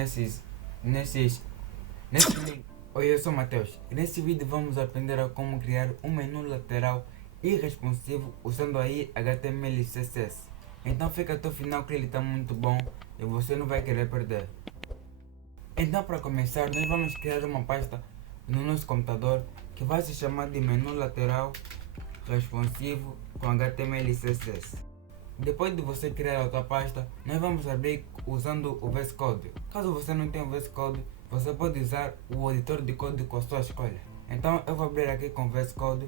nesses link. Oi, eu sou o Matheus e nesse vídeo vamos aprender a como criar um menu lateral e responsivo usando aí HTML e CSS. Então fica até o final que ele está muito bom e você não vai querer perder. Então para começar nós vamos criar uma pasta no nosso computador que vai se chamar de menu lateral responsivo com HTML e CSS. Depois de você criar a outra pasta, nós vamos abrir usando o VS Code. Caso você não tenha o VS Code, você pode usar o editor de código com a sua escolha. Então eu vou abrir aqui com o VS Code.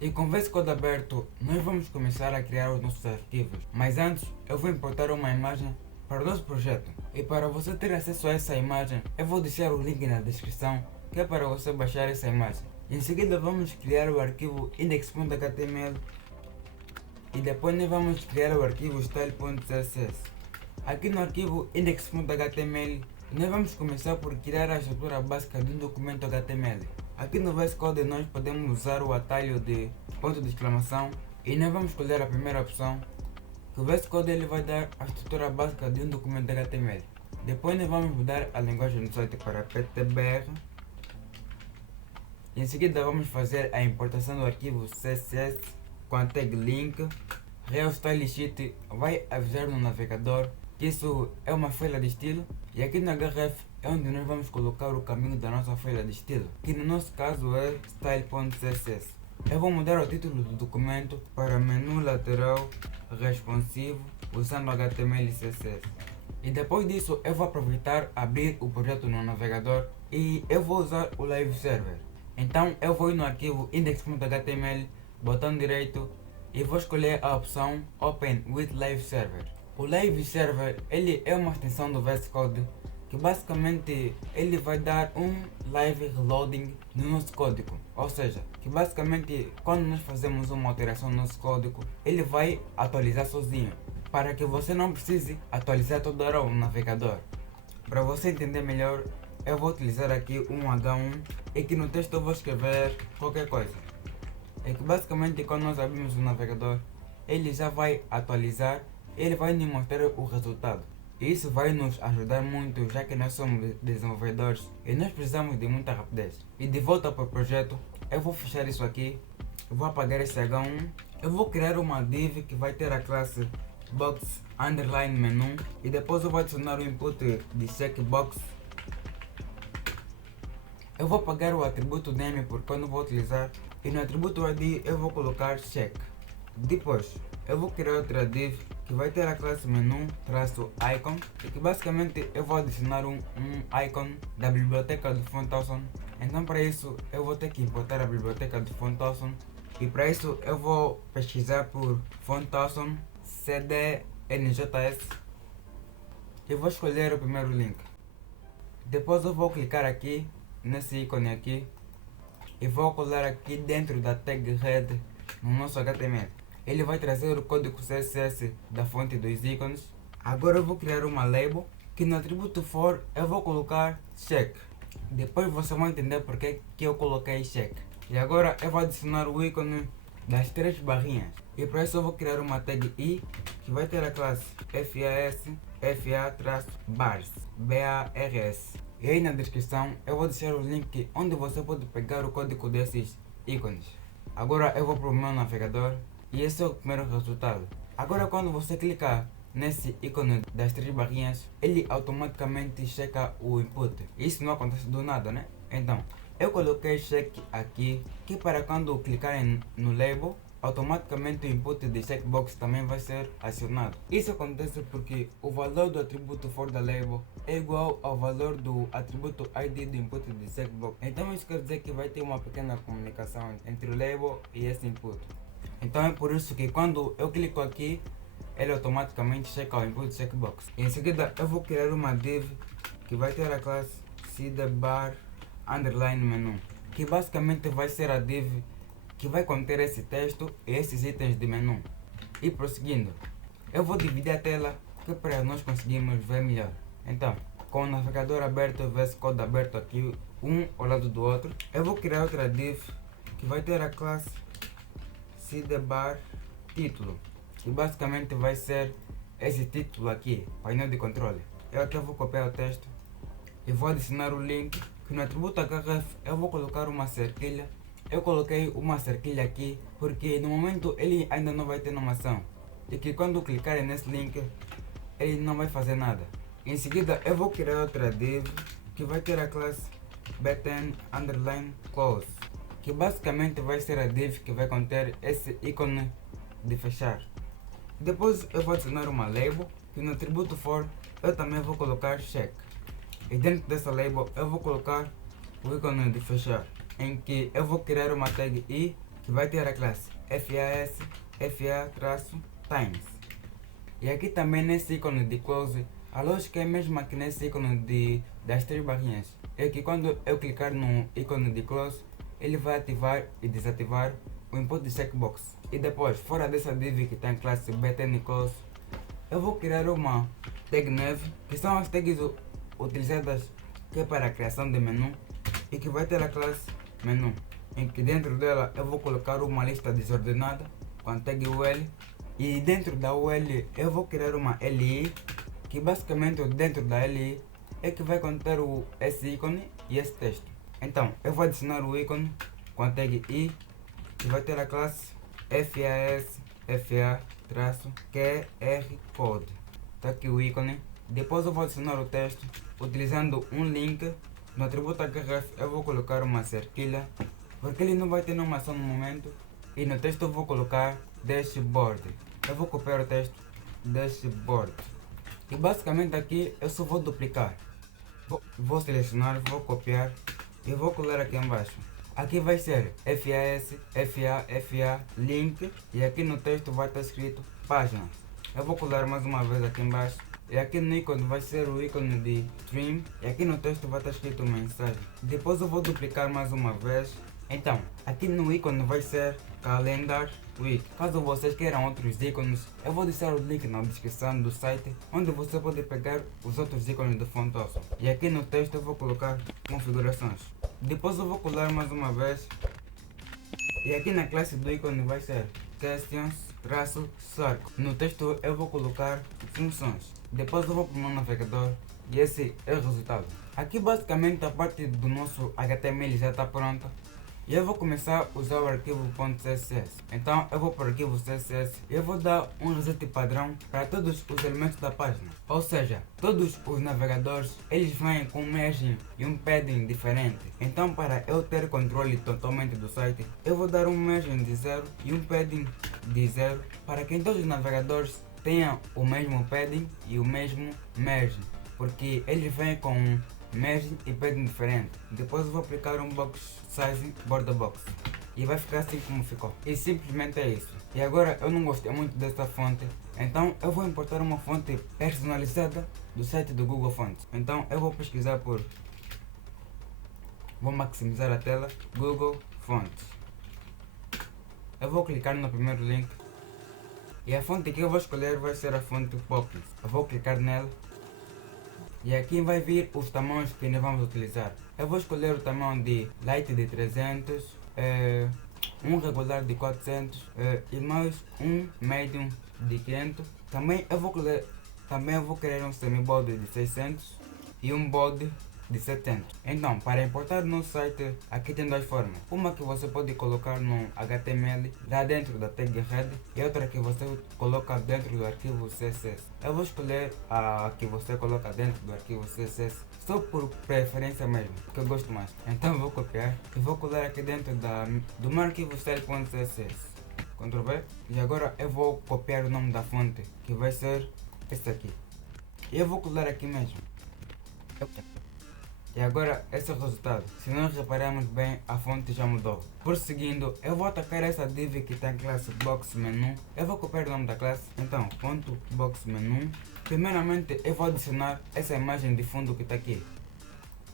E com o VS Code aberto, nós vamos começar a criar os nossos arquivos. Mas antes, eu vou importar uma imagem para o nosso projeto. E para você ter acesso a essa imagem, eu vou deixar o link na descrição, que é para você baixar essa imagem. Em seguida vamos criar o arquivo index.html e depois nós vamos criar o arquivo style.css. Aqui no arquivo index.html nós vamos começar por criar a estrutura básica de um documento HTML. Aqui no VS Code nós podemos usar o atalho de ponto de exclamação e nós vamos escolher a primeira opção, que o VS Code ele vai dar a estrutura básica de um documento HTML. Depois nós vamos mudar a linguagem do site para PTBR. Em seguida vamos fazer a importação do arquivo CSS com a tag link. Real Style Sheet vai avisar no navegador que isso é uma fila de estilo, e aqui no href é onde nós vamos colocar o caminho da nossa fila de estilo, que no nosso caso é style.css. Eu vou mudar o título do documento para menu lateral responsivo usando HTML e CSS. E depois disso eu vou aproveitar abrir o projeto no navegador e eu vou usar o Live Server. Então eu vou ir no arquivo index.html, botão direito, e vou escolher a opção Open with Live Server. O Live Server ele é uma extensão do VS Code que basicamente ele vai dar um live reloading no nosso código. Ou seja, que basicamente quando nós fazemos uma alteração no nosso código, ele vai atualizar sozinho, para que você não precise atualizar toda hora o navegador. Para você entender melhor, eu vou utilizar aqui um H1 e que no texto eu vou escrever qualquer coisa. É que basicamente quando nós abrimos o navegador, ele já vai atualizar, ele vai nos mostrar o resultado. E isso vai nos ajudar muito, já que nós somos desenvolvedores e nós precisamos de muita rapidez. E de volta para o projeto, eu vou fechar isso aqui, eu vou apagar esse H1, eu vou criar uma div que vai ter a classe box underline menu e depois eu vou adicionar o input de checkbox. Eu vou apagar o atributo name porque eu não vou utilizar, e no atributo ID eu vou colocar check. Depois eu vou criar outra div que vai ter a classe menu traço icon e que basicamente eu vou adicionar um icon da biblioteca do FontAwesome. Então para isso eu vou ter que importar a biblioteca do FontAwesome, e para isso eu vou pesquisar por FontAwesome cdnjs e vou escolher o primeiro link. Depois eu vou clicar aqui nesse ícone aqui e vou colar aqui dentro da tag head no nosso HTML. Ele vai trazer o código CSS da fonte dos ícones. Agora eu vou criar uma label que no atributo for eu vou colocar check. Depois você vai entender porque que eu coloquei check. E agora eu vou adicionar o ícone das três barrinhas. E para isso eu vou criar uma tag i que vai ter a classe FA-FA-bars. E aí na descrição eu vou deixar o link onde você pode pegar o código desses ícones. Agora eu vou para o meu navegador e esse é o primeiro resultado. Agora quando você clicar nesse ícone das três barrinhas, ele automaticamente checa o input. Isso não acontece do nada, né? Então, eu coloquei check aqui, que para quando clicarem no label, automaticamente o input de checkbox também vai ser acionado. Isso acontece porque o valor do atributo for da label é igual ao valor do atributo ID do input de checkbox. Então isso quer dizer que vai ter uma pequena comunicação entre o label e esse input. Então é por isso que quando eu clico aqui, ele automaticamente checa o input checkbox. Em seguida eu vou criar uma div que vai ter a classe cdbar underline menu, que basicamente vai ser a div que vai conter esse texto e esses itens de menu. E prosseguindo, eu vou dividir a tela que é para nós conseguirmos ver melhor. Então, com o navegador aberto e o VS Code aberto aqui, um ao lado do outro, eu vou criar outra div que vai ter a classe cdbar título, que basicamente vai ser esse título aqui, painel de controle. eu até vou copiar o texto e vou adicionar o link, que no atributo href eu vou colocar uma cerquilha. Eu coloquei uma cerquilha aqui porque no momento ele ainda não vai ter nomeação e que quando clicarem nesse link ele não vai fazer nada. Em seguida eu vou criar outra div que vai ter a classe button_close, que basicamente vai ser a div que vai conter esse ícone de fechar. Depois eu vou adicionar uma label, que no atributo for eu também vou colocar check. E dentro dessa label eu vou colocar o ícone de fechar, em que eu vou criar uma tag i que vai ter a classe FA-times. E aqui também nesse ícone de close, a lógica é a mesma que nesse ícone das três barrinhas. É que quando eu clicar no ícone de close, ele vai ativar e desativar o input de checkbox. E depois, fora dessa div que tem a classe button_close, eu vou criar uma tag neve, que são as tags utilizadas que é para a criação de menu e que vai ter a classe menu, em que dentro dela eu vou colocar uma lista desordenada com a tag ul, e dentro da ul eu vou criar uma li, que basicamente dentro da li é que vai conter esse ícone e esse texto. Então eu vou adicionar o ícone com a tag i, que vai ter a classe FASFA-QRCode. Está aqui o ícone. Depois eu vou adicionar o texto utilizando um link. No atributo href eu vou colocar uma cerquilha, porque ele não vai ter nomeação no momento. E no texto eu vou colocar dashboard. Eu vou copiar o texto dashboard. E basicamente aqui eu só vou duplicar. Vou selecionar, vou copiar e vou colar aqui embaixo. Aqui vai ser FA link, e aqui no texto vai estar escrito páginas. Eu vou colar mais uma vez aqui embaixo. E aqui no ícone vai ser o ícone de stream, e aqui no texto vai estar escrito mensagem. Depois eu vou duplicar mais uma vez. Então, aqui no ícone vai ser calendar week. Caso vocês queiram outros ícones, eu vou deixar o link na descrição do site, onde você pode pegar os outros ícones do Font Awesome. E aqui no texto eu vou colocar configurações. Depois eu vou colar mais uma vez. E aqui na classe do ícone vai ser questions-circle. No texto eu vou colocar funções. Depois eu vou para o meu navegador e esse é o resultado. Aqui basicamente a parte do nosso HTML já está pronta. E eu vou começar a usar o arquivo .css. Então eu vou para o arquivo CSS e eu vou dar um reset padrão para todos os elementos da página. Ou seja, todos os navegadores eles vêm com um margin e um padding diferente. Então para eu ter controle totalmente do site, eu vou dar um margin de 0 e um padding de 0, para que todos os navegadores tenham o mesmo padding e o mesmo margin, porque eles vêm com margin e padding diferente. Depois eu vou aplicar um box size border box e vai ficar assim como ficou. E simplesmente é isso. E agora eu não gostei muito dessa fonte, então eu vou importar uma fonte personalizada do site do Google Fonts. Então eu vou pesquisar por, vou maximizar a tela, Google Fonts. Eu vou clicar no primeiro link e a fonte que eu vou escolher vai ser a fonte Poppins. Eu vou clicar nela. E aqui vai vir os tamanhos que nós vamos utilizar. Eu vou escolher o tamanho de light de 300, um regular de 400 e mais um medium de 500. Também eu vou querer um semi-bold de 600 e um bold de 700. Então, para importar no site, aqui tem duas formas. Uma que você pode colocar no HTML, lá dentro da tag head, e outra que você coloca dentro do arquivo CSS. Eu vou escolher a que você coloca dentro do arquivo CSS, só por preferência mesmo, que eu gosto mais. Então eu vou copiar e vou colar aqui dentro do meu arquivo style.css. Ctrl V. E agora eu vou copiar o nome da fonte, que vai ser esse aqui. E eu vou colar aqui mesmo. E agora esse é o resultado. Se nós repararmos bem, a fonte já mudou. Prosseguindo, eu vou atacar essa div que tem a classe box menu. Eu vou copiar o nome da classe. Então, ponto box menu. Primeiramente, eu vou adicionar essa imagem de fundo que está aqui.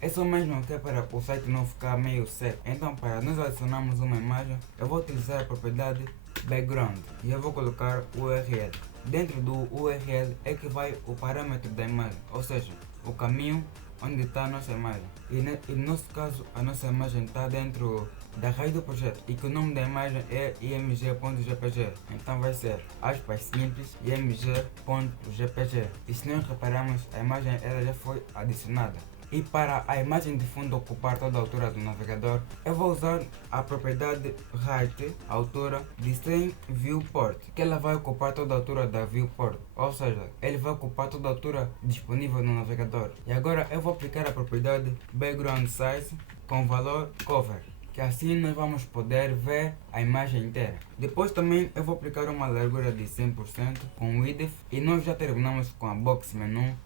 Essa mesmo que é para o site não ficar meio seco. Então, para nós adicionarmos uma imagem, eu vou utilizar a propriedade background e eu vou colocar URL. Dentro do URL é que vai o parâmetro da imagem, ou seja, o caminho onde está a nossa imagem. E no nosso caso, a nossa imagem está dentro da raiz do projeto e que o nome da imagem é img.jpg. Então vai ser aspas simples img.jpg. E se nós repararmos, a imagem ela já foi adicionada. E para a imagem de fundo ocupar toda a altura do navegador, eu vou usar a propriedade height, altura, de sem viewport, que ela vai ocupar toda a altura da viewport, ou seja, ele vai ocupar toda a altura disponível no navegador. E agora eu vou aplicar a propriedade background size com valor cover, que assim nós vamos poder ver a imagem inteira. Depois também eu vou aplicar uma largura de 100% com width e nós já terminamos com a box menu.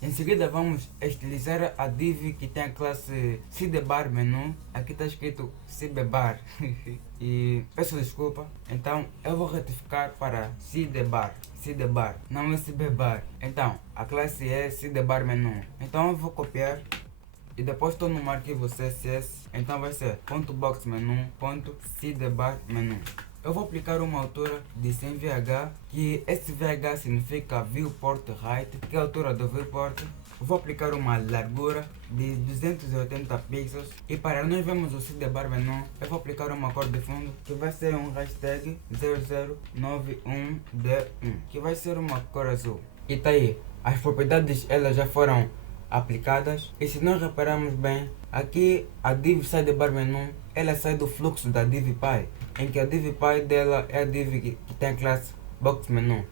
Em seguida vamos estilizar a div que tem a classe sidebar menu. Aqui está escrito sidebar e peço desculpa, então eu vou retificar para sidebar, não é sidebar. Então a classe é sidebar menu, então eu vou copiar e depois estou no arquivo css, então vai ser .boxmenu.sidebar menu. Eu vou aplicar uma altura de 100 VH, que esse VH significa viewport height, que é a altura do viewport. Vou aplicar uma largura de 280 pixels e para nós vermos o sidebar menu, eu vou aplicar uma cor de fundo que vai ser um hashtag 0091D1, que vai ser uma cor azul. E tá aí, as propriedades elas já foram aplicadas e se nós repararmos bem, aqui a div sidebar menu ela sai do fluxo da divpy, em que a divpy dela é a div que tem a classe boxMenu.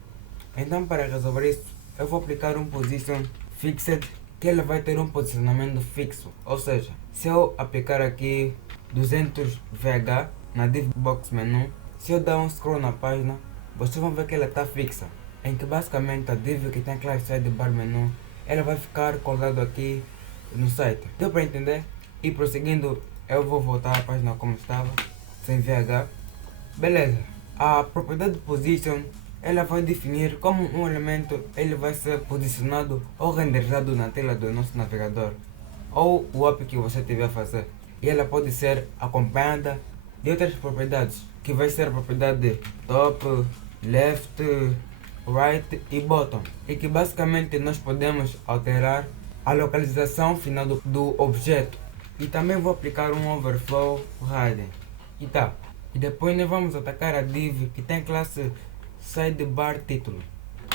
Então para resolver isso, eu vou aplicar um position fixed, que ela vai ter um posicionamento fixo, ou seja, se eu aplicar aqui 200 VH na div boxMenu, se eu dar um scroll na página, vocês vão ver que ela está fixa, em que basicamente a div que tem a classe sidebar menu ela vai ficar colado aqui no site. Deu para entender? E prosseguindo, eu vou voltar à página como estava, sem VH. Beleza. A propriedade position, ela vai definir como um elemento ele vai ser posicionado ou renderizado na tela do nosso navegador, ou o app que você estiver a fazer. E ela pode ser acompanhada de outras propriedades, que vai ser a propriedade top, left, right e bottom, e que basicamente nós podemos alterar a localização final do objeto. E também vou aplicar um overflow hidden. E tá. E depois nós vamos atacar a div que tem classe sidebar título,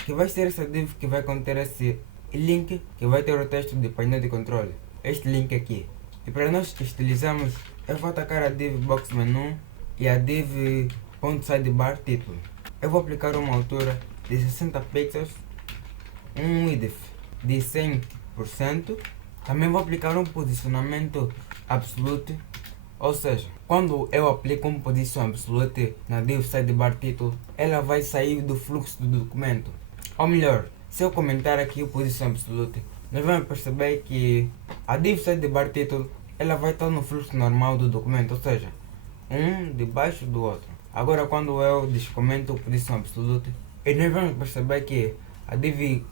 que vai ser essa div que vai conter esse link que vai ter o texto de painel de controle, este link aqui. E para nós estilizarmos, eu vou atacar a div boxMenu e a div.sidebar título. Eu vou aplicar uma altura de 60 pixels, um width de 100%. Também vou aplicar um posicionamento absolute, ou seja, quando eu aplico um position absolute na div sidebar título, ela vai sair do fluxo do documento. Ou melhor, se eu comentar aqui o position absolute, nós vamos perceber que a div sidebar título ela vai estar no fluxo normal do documento, ou seja, um debaixo do outro. Agora quando eu descomento o position absolute, e nós vamos perceber que a div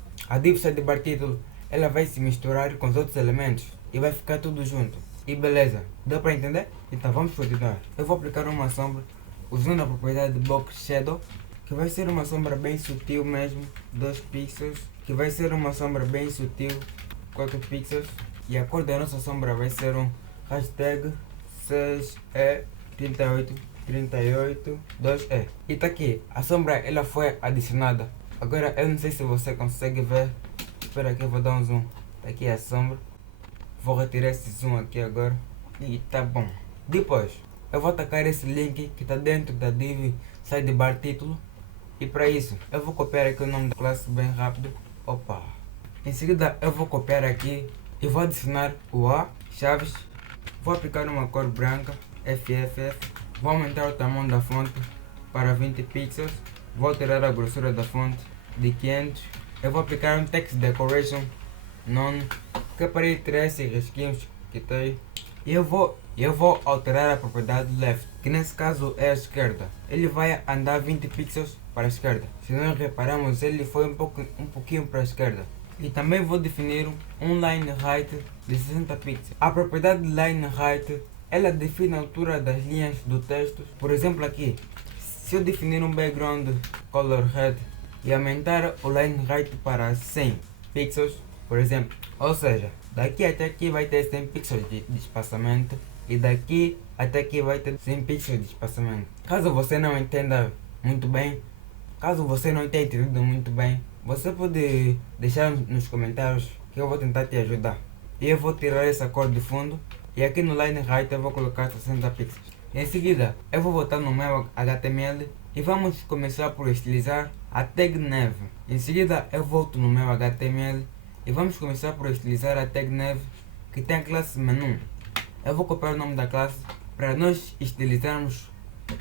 sidebar título ela vai se misturar com os outros elementos e vai ficar tudo junto. E beleza, deu para entender? Então vamos continuar. Eu vou aplicar uma sombra usando a propriedade box shadow, que vai ser uma sombra bem sutil mesmo, 2 pixels, que vai ser uma sombra bem sutil, 4 pixels, e a cor da nossa sombra vai ser um hashtag 6E3838-2E. E tá aqui, a sombra ela foi adicionada. Agora eu não sei se você consegue ver. Espera aqui, eu vou dar um zoom. Tá aqui a sombra. Vou retirar esse zoom aqui agora. E tá bom. Depois, eu vou atacar esse link que está dentro da div sidebar título. E para isso, eu vou copiar aqui o nome da classe bem rápido. Opa! Em seguida, eu vou copiar aqui e vou adicionar o A, chaves. Vou aplicar uma cor branca, FFF. Vou aumentar o tamanho da fonte para 20 pixels. Vou alterar a grossura da fonte de 500. Eu vou aplicar um text decoration none, que é para ele tirar esses risquinhos que tem. E eu vou alterar a propriedade left, que nesse caso é a esquerda. Ele vai andar 20 pixels para a esquerda. Se nós reparamos, ele foi um pouquinho para a esquerda. E também vou definir um line height de 60 pixels. A propriedade line height, ela define a altura das linhas do texto. Por exemplo aqui, se eu definir um background color red e aumentar o line height para 100 pixels, por exemplo, ou seja, daqui até aqui vai ter 100 pixels de espaçamento, e daqui até aqui vai ter 100 pixels de espaçamento. Caso você não entenda muito bem, caso você não tenha entendido muito bem, você pode deixar nos comentários que eu vou tentar te ajudar. E eu vou tirar essa cor de fundo e aqui no line height eu vou colocar 60 pixels. Em seguida eu vou voltar no meu HTML e vamos começar por estilizar a tag neve. Em seguida eu volto no meu HTML e vamos começar por estilizar a tag neve que tem a classe menu. Eu vou copiar o nome da classe. Para nós estilizarmos,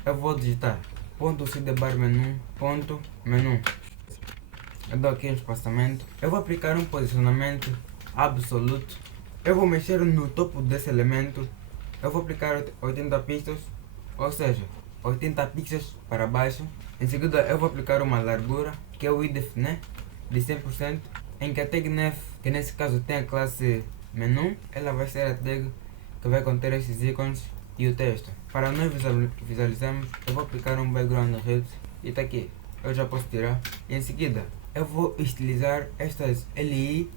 eu vou digitar .sidebar_menu.menu. Eu dou aqui um espaçamento. Eu vou aplicar um posicionamento absoluto. Eu vou mexer no topo desse elemento. Eu vou aplicar 80 pixels, ou seja, 80 pixels para baixo. Em seguida eu vou aplicar uma largura, que é o width, né, de 100%, em que a tag neve, que nesse caso tem a classe menu, ela vai ser a tag que vai conter esses ícones e o texto. Para nós visualizarmos, eu vou aplicar um background red e tá aqui, eu já posso tirar. E em seguida eu vou estilizar estas LI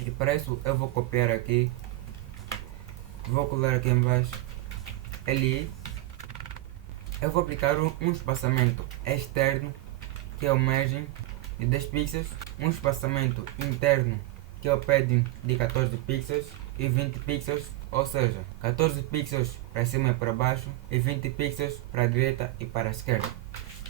e para isso eu vou copiar aqui, vou colar aqui embaixo LI. Eu vou aplicar um espaçamento externo, que é o margin de 10 pixels, um espaçamento interno, que é o padding de 14 pixels e 20 pixels, ou seja, 14 pixels para cima e para baixo e 20 pixels para a direita e para a esquerda.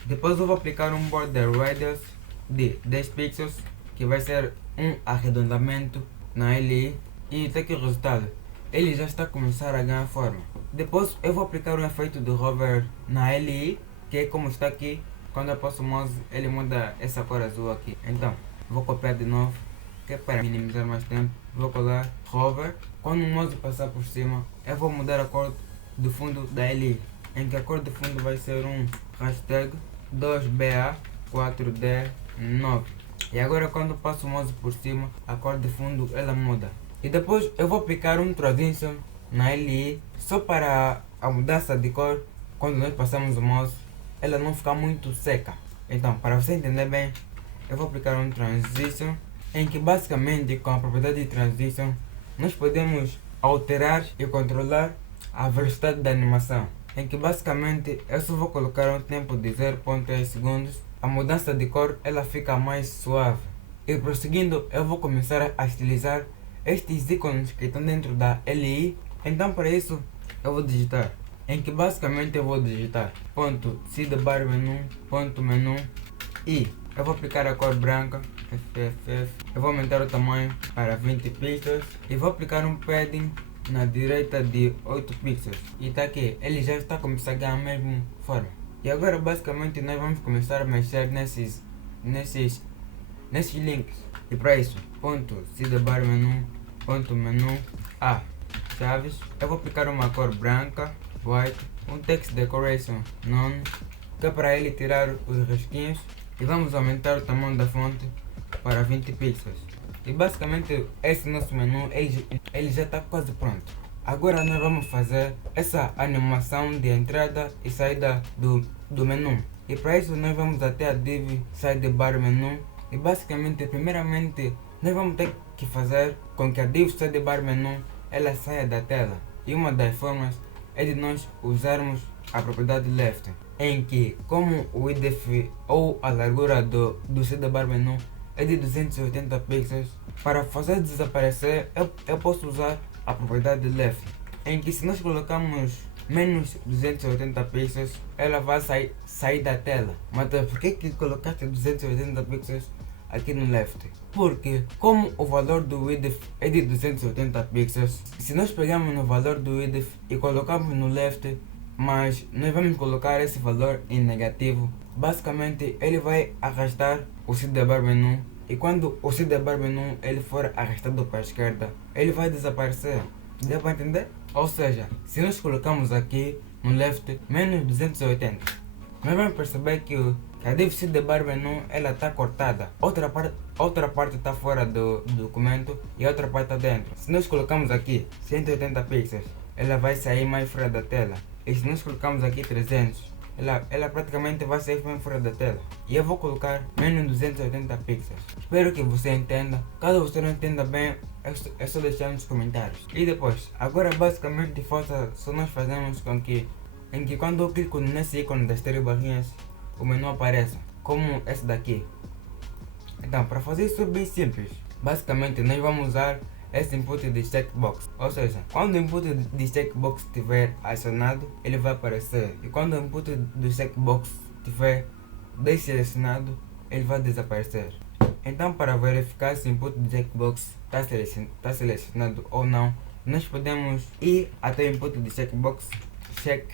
Depois eu vou aplicar um border radius de 10 pixels, que vai ser um arredondamento na LI, e tá aqui o resultado. Ele já está a começar a ganhar forma. Depois eu vou aplicar um efeito de hover na LI, que é como está aqui. Quando eu passo o mouse, ele muda essa cor azul aqui. Então, vou copiar de novo, que é para minimizar mais tempo. Vou colar hover. Quando o mouse passar por cima, eu vou mudar a cor do fundo da LI, em que a cor do fundo vai ser um hashtag 2BA4D9. E agora quando passo o mouse por cima, a cor de fundo ela muda. E depois eu vou aplicar um transition na LI, só para a mudança de cor, quando nós passamos o mouse, ela não ficar muito seca. Então, para você entender bem, eu vou aplicar um transition, em que basicamente com a propriedade de transition, nós podemos alterar e controlar a velocidade da animação, em que basicamente eu só vou colocar um tempo de 0.3 segundos, a mudança de cor ela fica mais suave. E prosseguindo, eu vou começar a estilizar estes ícones que estão dentro da LI. Então para isso eu vou digitar, em que basicamente eu vou digitar .sidebar_menu.menu e eu vou aplicar a cor branca, FFF, eu vou aumentar o tamanho para 20 pixels e vou aplicar um padding na direita de 8 pixels. E tá aqui, ele já está começando a ganhar a mesma forma. E agora basicamente nós vamos começar a mexer nesses links. E para isso, .sidebar_menu.menu a chaves, eu vou aplicar uma cor branca, white, um text decoration none, que é para ele tirar os risquinhos, e vamos aumentar o tamanho da fonte para 20 pixels. E basicamente esse nosso menu ele já está quase pronto. Agora nós vamos fazer essa animação de entrada e saída do menu. E para isso nós vamos até a div sidebar menu. E basicamente, primeiramente, nós vamos ter que fazer com que a div sidebar menu ela saia da tela. E uma das formas é de nós usarmos a propriedade left, em que como o width ou a largura do sidebar menu é de 280 pixels, para fazer desaparecer eu posso usar a propriedade left, em que se nós colocamos menos 280 pixels, ela vai sair da tela. Mas por que colocaste 280 pixels aqui no left? Porque como o valor do width é de 280 pixels, se nós pegarmos no valor do width e colocamos no left, mas nós vamos colocar esse valor em negativo, basicamente ele vai arrastar o sidebar menu. E quando o sidebar menu ele for arrastado para a esquerda, ele vai desaparecer. Deu para entender? Ou seja, se nós colocamos aqui no left menos 280, nós vamos perceber que a div sidebar menu ela está cortada. Outra parte está fora do documento e a outra parte está dentro. Se nós colocamos aqui 180 pixels, ela vai sair mais fora da tela. E se nós colocamos aqui 300, ela praticamente vai sair bem fora da tela. E eu vou colocar menos 280 pixels. Espero que você entenda. Caso você não entenda bem, é só deixar nos comentários. E depois, agora basicamente falta só nós fazemos com que quando eu clico nesse ícone das 3 barrinhas, o menu apareça, como esse daqui. Então, para fazer isso é bem simples. Basicamente, nós vamos usar esse input de checkbox. Ou seja, quando o input de checkbox estiver acionado, ele vai aparecer. E quando o input do checkbox estiver desselecionado, ele vai desaparecer. Então, para verificar se o input de checkbox está selecionado ou não, nós podemos ir até o input de checkbox check,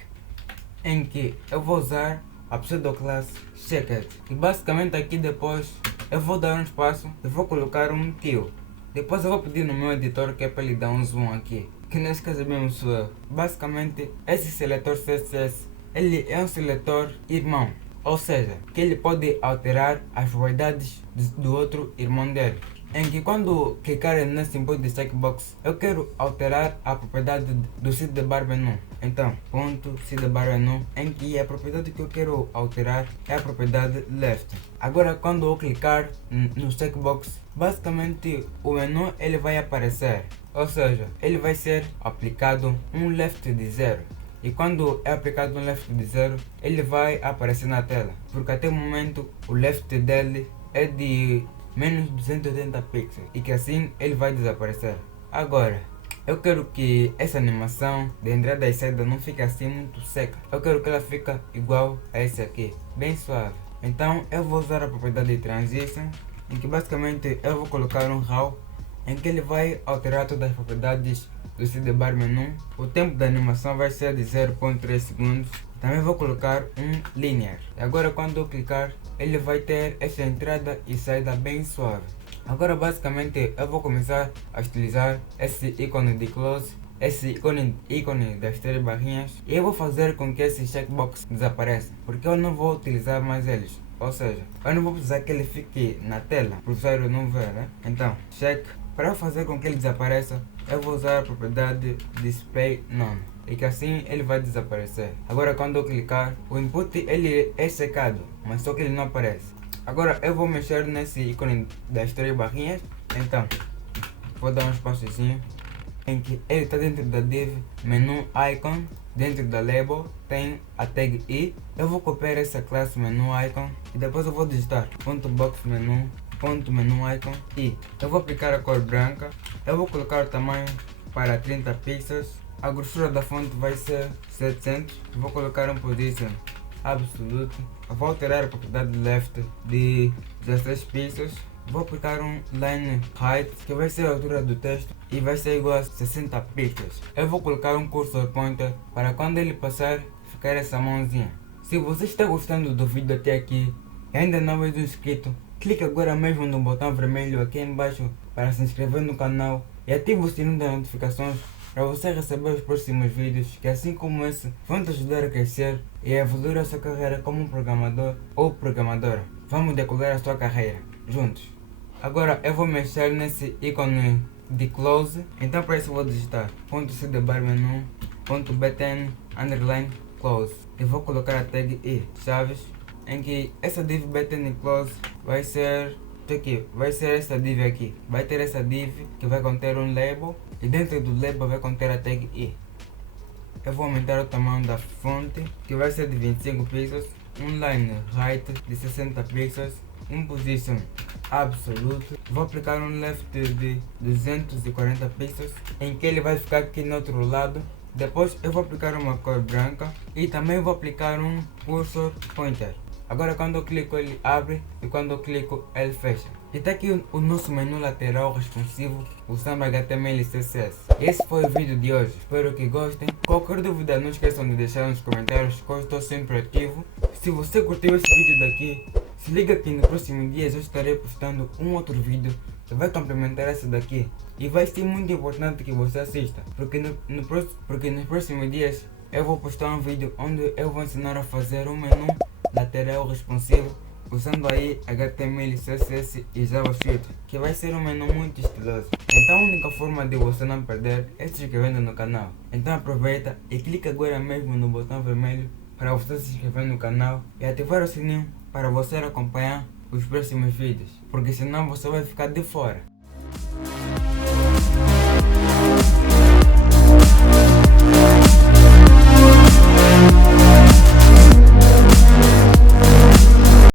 em que eu vou usar a pseudoclasse checked. E basicamente aqui depois eu vou dar um espaço e vou colocar um kill. Depois eu vou pedir no meu editor que é para ele dar um zoom aqui, que nesse caso mesmo sou eu. Basicamente esse seletor CSS, ele é um seletor irmão, ou seja, que ele pode alterar as propriedades do outro irmão dele. Em que quando clicar nesse input de checkbox, eu quero alterar a propriedade do sidebar menu. Então, ponto sidebar menu, em que a propriedade que eu quero alterar é a propriedade left. Agora, quando eu clicar no checkbox, basicamente o menu ele vai aparecer, ou seja, ele vai ser aplicado um left de 0. E quando é aplicado um left de 0, ele vai aparecer na tela, porque até o momento o left dele é de menos 280 pixels e que assim ele vai desaparecer. Agora, eu quero que essa animação de entrada e saída não fique assim muito seca. Eu quero que ela fique igual a esse aqui, bem suave. Então eu vou usar a propriedade de transition, em que basicamente eu vou colocar um raw, em que ele vai alterar todas as propriedades do sidebar menu. O tempo da animação vai ser de 0.3 segundos. Também vou colocar um linear. E agora quando eu clicar, ele vai ter essa entrada e saída bem suave. Agora basicamente eu vou começar a utilizar esse ícone de close, esse ícone das 3 barrinhas, e eu vou fazer com que esse checkbox desapareça, porque eu não vou utilizar mais eles. Ou seja, eu não vou precisar que ele fique na tela, para o usuário não ver, né? Então, check. Para fazer com que ele desapareça, eu vou usar a propriedade display none, e que assim ele vai desaparecer. Agora quando eu clicar, o input ele é secado, mas só que ele não aparece. Agora eu vou mexer nesse ícone das 3 barrinhas, então vou dar um espaçozinho, em que ele está dentro da div menu icon. Dentro da label tem a tag i. Eu vou copiar essa classe menu icon e depois eu vou digitar .box menu, .menu icon, e eu vou aplicar a cor branca. Eu vou colocar o tamanho para 30 pixels. A grossura da fonte vai ser 700. Vou colocar um position absolute. Eu vou alterar a propriedade left de 16 pixels. Vou aplicar um line height, que vai ser a altura do texto, e vai ser igual a 60 pixels. Eu vou colocar um cursor pointer para quando ele passar ficar essa mãozinha. Se você está gostando do vídeo até aqui e ainda não é inscrito, clique agora mesmo no botão vermelho aqui embaixo para se inscrever no canal e ative o sininho das notificações para você receber os próximos vídeos que, assim como esse, vão te ajudar a crescer e a evoluir a sua carreira como um programador ou programadora. Vamos decolar a sua carreira juntos. Agora eu vou mexer nesse ícone de close, então para isso vou digitar .sidebar menu, .btn underline close, e vou colocar a tag i chaves, em que essa div btn close vai ser aqui, vai ser essa div aqui, vai ter essa div que vai conter um label, e dentro do label vai conter a tag i. Eu vou aumentar o tamanho da fonte, que vai ser de 25 pixels, um line height de 60 pixels, um position absolute. Vou aplicar um left de 240 pixels, em que ele vai ficar aqui no outro lado. Depois eu vou aplicar uma cor branca e também vou aplicar um cursor pointer. Agora quando eu clico ele abre e quando eu clico ele fecha. E está aqui o nosso menu lateral responsivo usando HTML e CSS. Esse foi o vídeo de hoje, espero que gostem. Qualquer dúvida não esqueçam de deixar nos comentários, que eu estou sempre ativo. Se você curtiu esse vídeo daqui, se liga que nos próximos dias eu estarei postando um outro vídeo que vai complementar esse daqui. E vai ser muito importante que você assista, porque nos próximos dias eu vou postar um vídeo onde eu vou ensinar a fazer um menu lateral responsivo usando aí HTML, CSS e JavaScript, que vai ser um menu muito estiloso. Então a única forma de você não perder é se inscrevendo no canal. Então aproveita e clica agora mesmo no botão vermelho para você se inscrever no canal e ativar o sininho para você acompanhar os próximos vídeos, porque senão você vai ficar de fora.